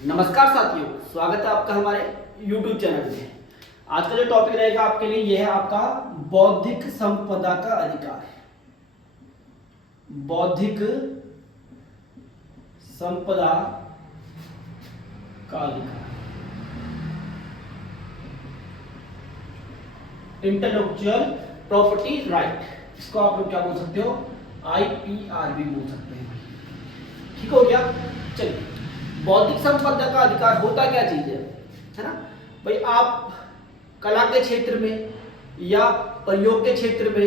नमस्कार साथियों, स्वागत है आपका हमारे YouTube चैनल में। आज का जो टॉपिक रहेगा आपके लिए यह है आपका बौद्धिक संपदा का अधिकार। बौद्धिक संपदा का अधिकार, इंटेलेक्चुअल प्रॉपर्टी राइट, इसको आप लोग क्या बोल सकते हो, IPR भी बोल सकते हैं। ठीक हो गया। चलिए, बौद्धिक संपदा का अधिकार होता क्या चीज है ना भाई। आप कला के क्षेत्र में या प्रयोग के क्षेत्र में,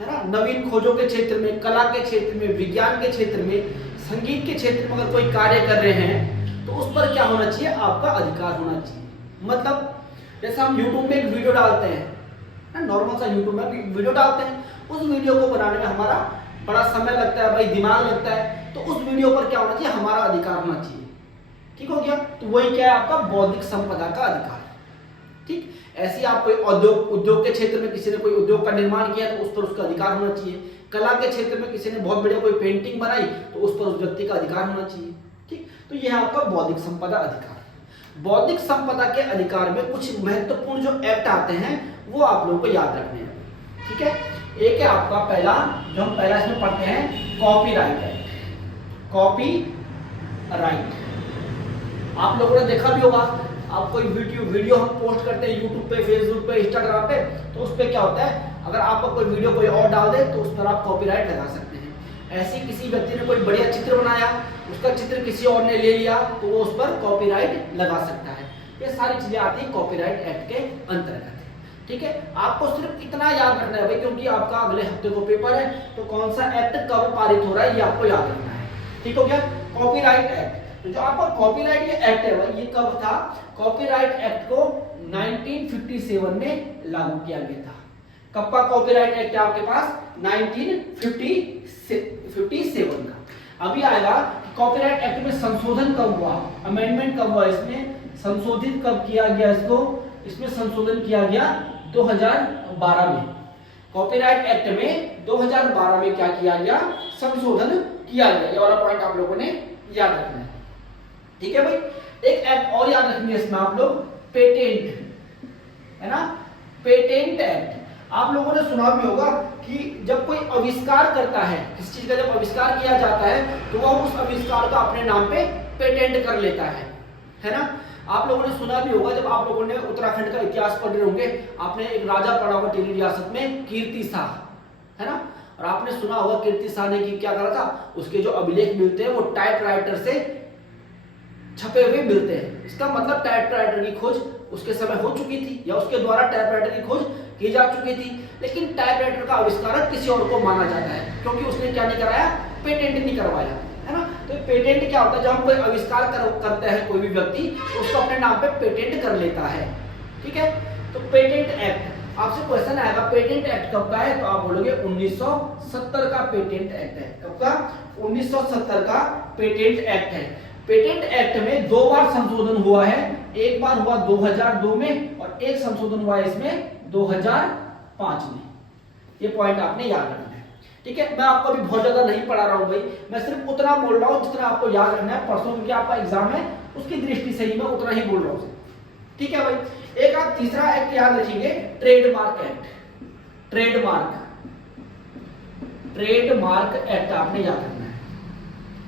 है ना, नवीन खोजों के क्षेत्र में, कला के क्षेत्र में, विज्ञान के क्षेत्र में, संगीत के क्षेत्र में अगर कोई कार्य कर रहे हैं तो उस पर क्या होना चाहिए, आपका अधिकार होना चाहिए। मतलब जैसे हम YouTube में एक वीडियो डालते हैं, नॉर्मल सा YouTube में वीडियो डालते हैं, उस वीडियो को बनाने में हमारा बड़ा समय लगता है भाई, दिमाग लगता है, तो उस वीडियो पर क्या होना चाहिए, हमारा अधिकार होना चाहिए। ठीक हो गया। तो वही क्या है, आपका बौद्धिक संपदा का अधिकार। ठीक, ऐसे ही आप कोई उद्योग के क्षेत्र में किसी ने कोई उद्योग का निर्माण किया तो उस पर उसका अधिकार होना चाहिए। कला के क्षेत्र में किसी ने बहुत बढ़िया कोई पेंटिंग बनाई तो उस पर उस व्यक्ति का अधिकार होना चाहिए। ठीक, तो यह है आपका बौद्धिक संपदा अधिकार। बौद्धिक संपदा के अधिकार में कुछ महत्वपूर्ण जो एक्ट आते हैं वो आप लोगों को याद रखने हैं। ठीक है, एक है आपका पहला, जो हम पहला इसमें पढ़ते हैं, कॉपीराइट एक्ट। कॉपीराइट आप लोगों ने देखा भी होगा, आप कोई वीडियो हम पोस्ट करते हैं यूट्यूब पे, फेसबुक पे, इंस्टाग्राम पे, तो उस पे क्या होता है, अगर आपका कोई वीडियो कोई और डाल दे तो उस पर आप कॉपीराइट लगा सकते हैं। ऐसे किसी व्यक्ति ने कोई बढ़िया चित्र बनाया, उसका चित्र किसी और ने ले लिया तो वो उस पर कॉपीराइट लगा सकता है। ये सारी चीजें आती है कॉपीराइट एक्ट के अंतर्गत। ठीक है, आपको सिर्फ इतना याद रखना है भाई, क्योंकि आपका अगले हफ्ते को पेपर है, तो कौन सा एक्ट कब पारित हो रहा है ये आपको याद रखना है। ठीक हो गया, कॉपीराइट एक्ट। तो जो आपका कॉपीराइट ये एक्ट है भाई, ये कब था, कॉपीराइट एक्ट को 1957 में लागू किया गया था। कब का कॉपीराइट एक्ट है आपके पास, 1957 का। अभी आएगा कॉपीराइट एक्ट में संशोधन कब हुआ, अमेंडमेंट कब हुआ, इसमें संशोधित कब किया गया, इसमें संशोधन किया गया 2012 में। कॉपीराइट एक्ट में 2012 में क्या किया गया, संशोधन किया गया। ये वाला पॉइंट आप लोगों ने याद रखना है। ठीक है भाई, एक एक्ट और याद रखेंगे इसमें आप लोग, पेटेंट, है ना, पेटेंट एक्ट। आप लोगों ने सुना भी होगा कि जब कोई आविष्कार करता है, किसी चीज का जब आविष्कार किया जाता है तो वह उस आविष्कार का अपने नाम पे पेटेंट कर लेता है ना। आप लोगों ने सुना भी होगा, जब आप लोगों ने उत्तराखंड का इतिहास पढ़ रहे होंगे, आपने एक राजा पढ़ा होगा टिहरी रियासत में, कीर्ति शाह, है ना, और आपने सुना होगा कीर्ति शाह ने क्या करा था, उसके जो अभिलेख मिलते हैं वो टाइपराइटर से छपे हुए मिलते हैं। इसका मतलब टाइपराइटर की खोज उसके समय हो चुकी थी, या उसके द्वारा टाइपराइटर की खोज की जा चुकी थी, लेकिन टाइपराइटर का आविष्कारक किसी और को माना जाता है, क्योंकि उसने क्या नहीं कराया, पेटेंट नहीं करवाया, है ना। तो पेटेंट क्या होता है, जब हम कोई आविष्कार करते हैं कोई भी व्यक्ति, तो उसको अपने नाम पे पेटेंट कर लेता है। ठीक है, तो पेटेंट एक्ट, आपसे क्वेश्चन आएगा पेटेंट एक्ट कब का है, तो आप बोलोगे 1970 का पेटेंट एक्ट है। कब का, 1970 का पेटेंट एक्ट है। पेटेंट एक्ट में 2 बार संशोधन हुआ है, एक बार हुआ 2002 में और एक संशोधन हुआ है इसमें 2005 में। ये पॉइंट आपने याद रखना है। ठीक है, मैं आपको अभी बहुत ज्यादा नहीं पढ़ा रहा हूं भाई, मैं सिर्फ उतना बोल रहा हूं जितना आपको याद रखना है, परसों क्योंकि आपका एग्जाम है, उसकी दृष्टि से ही मैं उतना ही बोल रहा हूं। ठीक है भाई, एक आप तीसरा एक्ट याद रखेंगे, ट्रेडमार्क एक्ट। ट्रेडमार्क एक्ट आपने याद रखना है।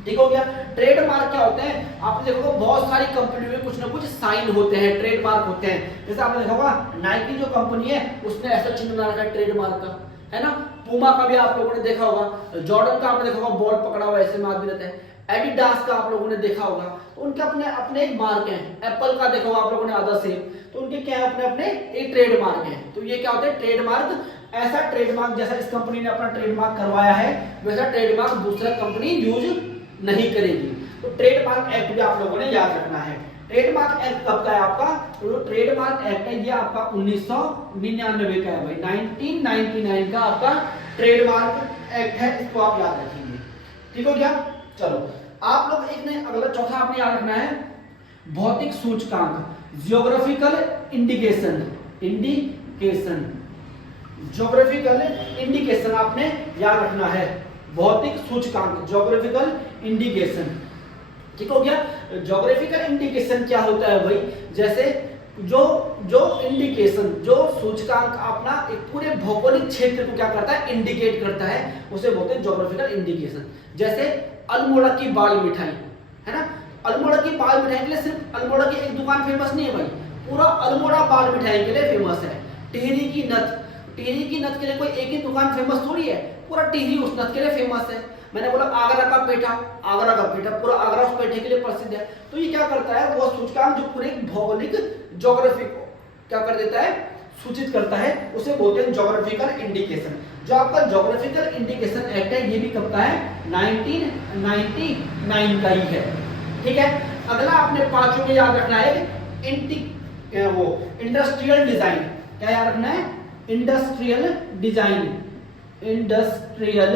ठीक हो गया। ट्रेडमार्क क्या होते हैं, आपने देखोगे बहुत सारी कंपनी में कुछ ना कुछ साइन होते हैं, ट्रेडमार्क होते हैं। जैसे आपने देखा होगा नाइकी जो कंपनी है उसने ऐसा चिन्ह बना रखा है ट्रेडमार्क का, है ना। पूमा का भी आप लोगों ने देखा होगा, जॉर्डन का आपने देखा होगा बॉल पकड़ा हुआ ऐसे मार्क भी रहता है, एडिडास का आप लोगों ने देखा होगा, तो उनके अपने अपने एक मार्क हैं। एप्पल का देखा होगा आप लोगों ने आधा सेम, तो उनके क्या है, अपने अपने एक ट्रेडमार्क है। तो ये क्या होता है, ट्रेडमार्क। ऐसा ट्रेडमार्क जैसा इस कंपनी ने अपना ट्रेडमार्क करवाया है, वैसा ट्रेडमार्क दूसरा कंपनी यूज नहीं करेगी। तो ट्रेडमार्क एक्ट भी आप लोगों ने याद रखना है। ट्रेडमार्क एक्ट कब का है आपका, तो ट्रेडमार्क एक्ट है ये आपका 1999 का है भाई, 1999 का आपका ट्रेडमार्क एक्ट है, इसको आप याद रखेंगे। ठीक हो गया। चलो आप लोग एक ने अगला चौथा आपने याद रखना है, भौतिक सूचकांक, जियोग्राफिकल इंडिकेशन। ज्योग्राफिकल इंडिकेशन आपने याद रखना है, भौतिक सूचकांक, ज्योग्राफिकल इंडिकेशन। ठीक हो गया। ज्योग्राफिकल इंडिकेशन क्या होता है भाई, जैसे जो जो इंडिकेशन, जो सूचकांक अपना एक पूरे भौगोलिक क्षेत्र को क्या करता है, इंडिकेट करता है, उसे बोलते हैं ज्योग्राफिकल इंडिकेशन। जैसे अल्मोड़ा की बाल मिठाई है ना, अल्मोड़ा की बाल मिठाई के लिए सिर्फ अल्मोड़ा की एक दुकान फेमस नहीं है भाई, पूरा अल्मोड़ा बाल मिठाई के लिए फेमस है। टिहरी की नथ, टिहरी की नथ के लिए कोई एक ही दुकान फेमस थोड़ी है, पूरा टिहरी उस नथ के लिए फेमस है। मैंने बोला आगरा का पेठा, आगरा का पेठा पूरा आगरा उस पेठे के लिए प्रसिद्ध है। तो ये क्या करता है, वो सूचकांक जो पूरे भौगोलिक ज्योग्राफी को क्या कर देता है, सूचित करता है, उसे बोलते हैं ज्योग्राफिकल इंडिकेशन। जो आपका ज्योग्राफिकल इंडिकेशन एक्ट है ये भी कब का है, 1999 का ही है। ठीक है, अगला आपने पांचों में याद रखना है वो इंडस्ट्रियल डिजाइन। क्या याद रखना है, industrial design, industrial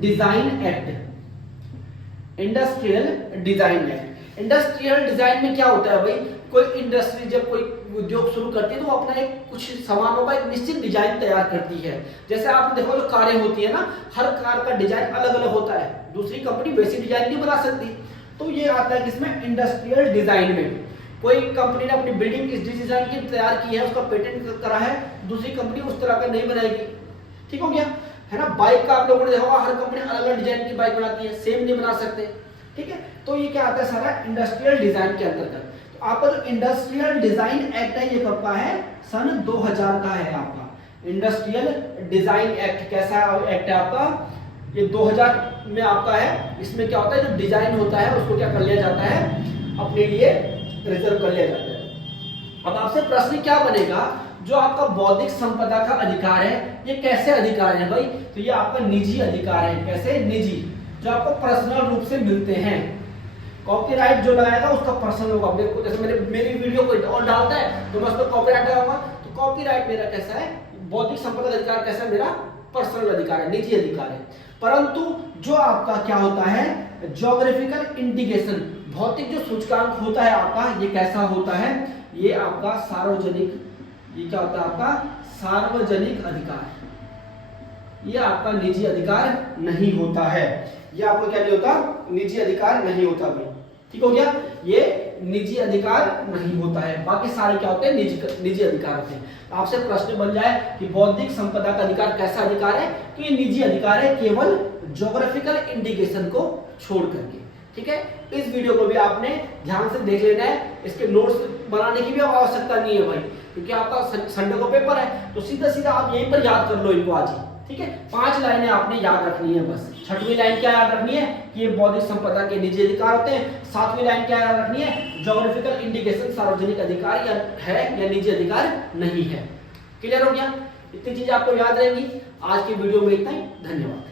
design act, industrial design act. Industrial design में क्या होता है भाई, कोई इंडस्ट्री जब कोई उद्योग शुरू करती है तो वो अपना एक कुछ सामानों का एक निश्चित डिजाइन तैयार करती है। जैसे आप देखो जो कारें होती है ना, हर कार का डिजाइन अलग अलग होता है, दूसरी कंपनी वैसी डिजाइन नहीं बना सकती। तो ये आता है किसमें, इंडस्ट्रियल डिजाइन में। कोई कंपनी ने अपनी बिल्डिंग इस डिजाइन की तैयार की है, उसका पेटेंट करा है, दूसरी कंपनी उस तरह का नहीं बनाएगी। ठीक हो गया है ना। बाइक का आप लोगों ने देखा होगा, हर कंपनी अलग अलग डिजाइन की बाइक बनाती है, सेम नहीं बना सकते। ठीक है, तो ये क्या आता है सारा इंडस्ट्रियल डिजाइन के अंतर्गत। तो आपका जो इंडस्ट्रियल डिजाइन एक्ट है ये कब का है, सन 2000 का है आपका इंडस्ट्रियल डिजाइन एक्ट। कैसा एक्ट है आपका, ये 2000 में आपका है। इसमें क्या होता है, जो डिजाइन होता है उसको क्या कर लिया जाता है, अपने लिए रिजर्व कर लिया जाता है। अब आपसे प्रश्न क्या बनेगा, जो आपका बौद्धिक संपदा का अधिकार है ये कैसे अधिकार है भाई, तो ये आपका निजी अधिकार है। कैसे, निजी, जो आपको पर्सनल रूप से मिलते हैं। कॉपीराइट जो लगाएगा उसका पर्सनल होगा। मेरे को जैसे मेरी वीडियो को और डालता है तो मैं उस पर कॉपीराइट लगाऊंगा, तो कॉपीराइट मेरा कैसा है, बौद्धिक संपदा अधिकार कैसा है, मेरा पर्सनल अधिकार है, निजी अधिकार है। परंतु जो आपका क्या होता है, ज्योग्राफिकल इंडिकेशन, भौतिक जो सूचकांक होता है आपका, ये कैसा होता है, ये आपका सार्वजनिक, ये क्या होता है आपका सार्वजनिक अधिकार, ये आपका निजी अधिकार नहीं होता है। ये आपका क्या नहीं होता, निजी अधिकार नहीं होता भाई। ठीक हो गया, ये निजी अधिकार नहीं होता है, बाकी सारे क्या होते हैं, निजी अधिकार होते हैं। आपसे प्रश्न बन जाए कि बौद्धिक संपदा का अधिकार कैसा अधिकार है, तो ये निजी अधिकार है, केवल ज्योग्राफिकल इंडिकेशन को छोड़ करके। ठीक है, इस वीडियो को भी आपने ध्यान से देख लेना है, इसके नोट्स बनाने की भी आवश्यकता नहीं है भाई, क्योंकि आपका संडे को पेपर है, तो सीधा सीधा आप यहीं पर याद कर लो इनको आज ही। ठीक है, 5 लाइनें आपने याद रखनी है बस। 6वीं लाइन क्या याद रखनी है कि ये बौद्धिक संपदा के निजी अधिकार होते हैं। 7वीं लाइन क्या याद रखनी है, ज्योग्राफिकल इंडिकेशन सार्वजनिक अधिकार है या निजी अधिकार नहीं है। क्लियर हो गया, इतनी चीजें आपको याद रहेंगी। आज की वीडियो में इतना ही, धन्यवाद।